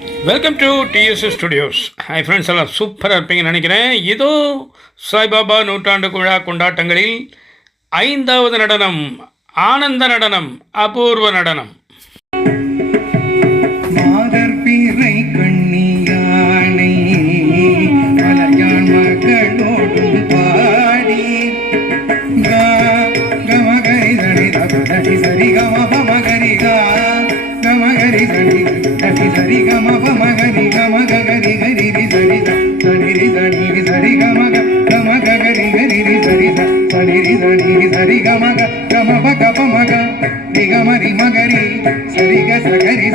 Welcome to TDS studios. Hi friends, எல்லாம் சூப்பராக இருப்பீங்கன்னு நினைக்கிறேன். இதோ சாய்பாபா நூற்றாண்டு விழா கொண்டாட்டங்களில் 5வது நடனம், ஆனந்த நடனம், அபூர்வ நடனம். மாதர்பிறை கண்ணியானை மலையான் மகளோடும் பாடி கமகரி தனி தனி சரி கமபமகரி கமகரி தனி தனி சரி கமபமகரி கமகரி கரி சரி சரி சரி சரி கமக கமகரி கரி சரி சரி சரி சரி கமக கமப கபமக நிகமரி மகரி சரி க சகரி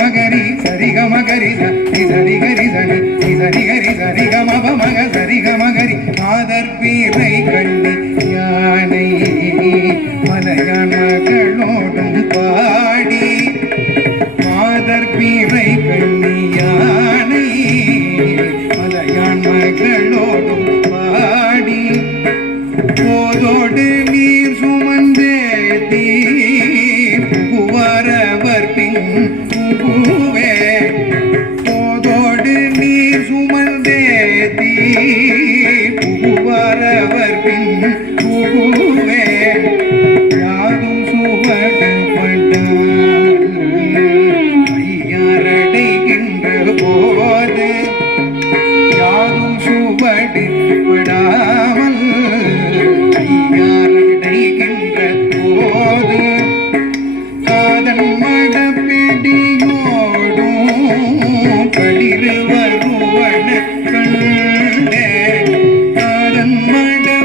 மகரி சரி கமகரி சரி கரி சனி சரி கரி சரி கமபமக சரி கமகரி மாதர்பிறை கண்ணி யானை மலையான் மகளோடும் பாடி மாதர்பிறை கண்ணி யானை மலையான் மகளோடும் பாடி போதோடு நீர் சுமந்தேத்தி புகுவரவர் பின் புகுவே போதோடு நீர் சுமந்தேத்தி புகுவரவர் பின் புகுவே யாதும் சுவடு பட்டாமல் ஐயாரடைகின்ற போது யாதும் சுவடு படாமல் ஐயாரடைகின்ற போது காதன் மடப்பிடியோடும் களிறு வருவன கண்டே காதன் மடப்பிடியோடும்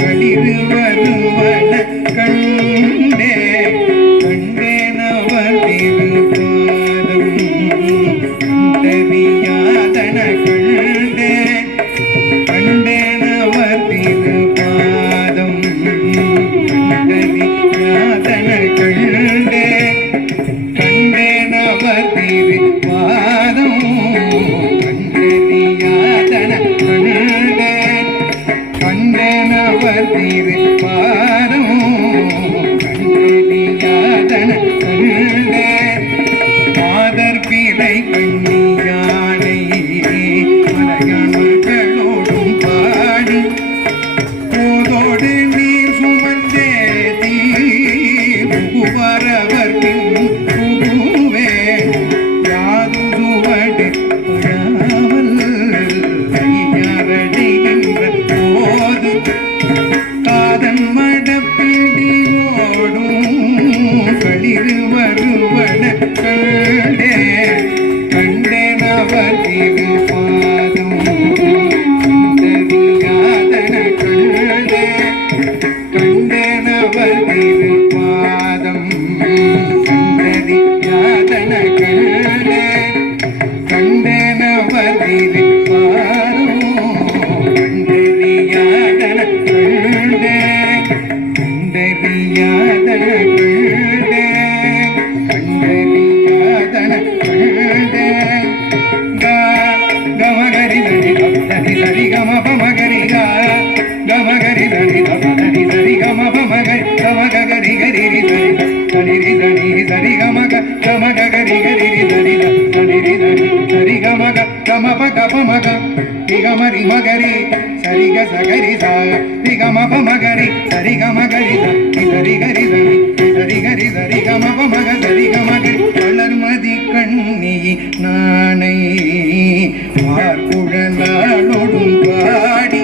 களிறு வருவன கண்டே கண்டேனவர் திருப்பாதம் கண்டறியாதன கண்டே கண்டேனவர் திருப்பாதம் கண்டறியாதன கண்டே கண்டேனவர் திருப்பாதம் கண்டறியாதன கண்டே கண்டேனவர் திருப்பாதம் கண்டறியாதன கண்டே மாதர்பிறை கண்ணி யானை மலையான் மகளோடும் பாடி போதோடு நீர் சுமந்தேதி புகுவரவர் பின் புகுவே யாதும் சுவடு படாமல் ஐயாரடைகின்ற போது காதன் மடப்பிடியோடும் களிறு வருவன கண்டே கண்டேனவர் திருப்பாதம் கண்டறியாதன கண்டே கண்டேனவர் திருப்பாதம் கண்டறியாதன கண்டே கண்டேனவர் திருப்பாதம் கண்டறியாதன கண்டே கண்டறியாதன கண்டே கண்டறியாதன கண்டே கமகரி தனி தனி சரி கமபமகரி கமகரி தனி தனி சரி கமபமகரி கமகரி கரி சரி தனி தனி சரி கமக கமகரி கரி சரி தனி தனி சரி கமக கமப கபமக நிகமரி மகரி சரி க சகரி சா நிகமபமகரி சரி கமகரி சரி கரி சனி சரி கரி சரி கமபமக சரி கமகரி வளர்மதி கண்ணி நானை பார்க்குழலாளோடும் பாடி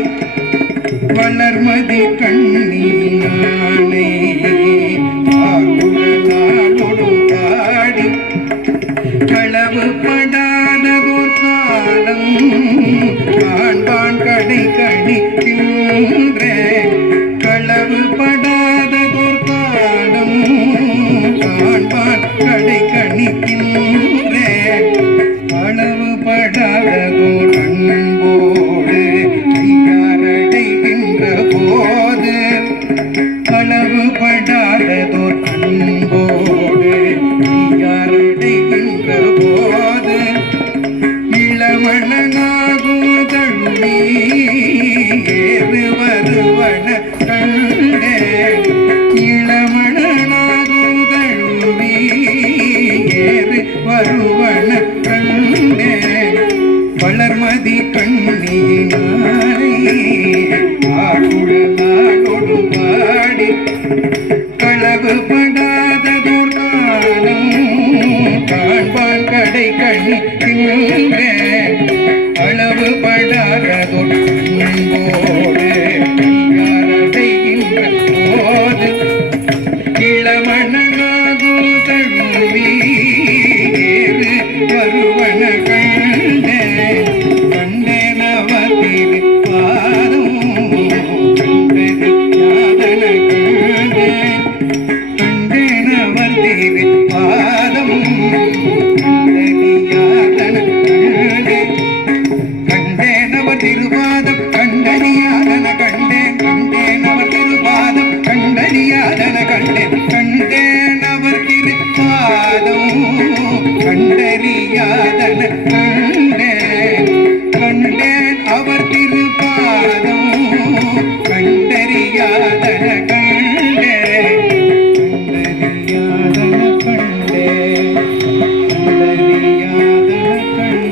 வளர்மதி கண்ணி நானை பார்க்குழலாளோடும் பாடி களவு படாததோர் காலம் காண்பான் கடை கணிக்கின்றே களவு படாததோர் காலம் காண்பான் கடை கணிக்கின்றே அளவு படாததோர் அன்போடு ஐயாரடைகின்ற போது மதி கண்ணினாரை ஆகுழலாடொடு பாடி களவு படாததோர் காலம் காண்பான் கடை கண்ணி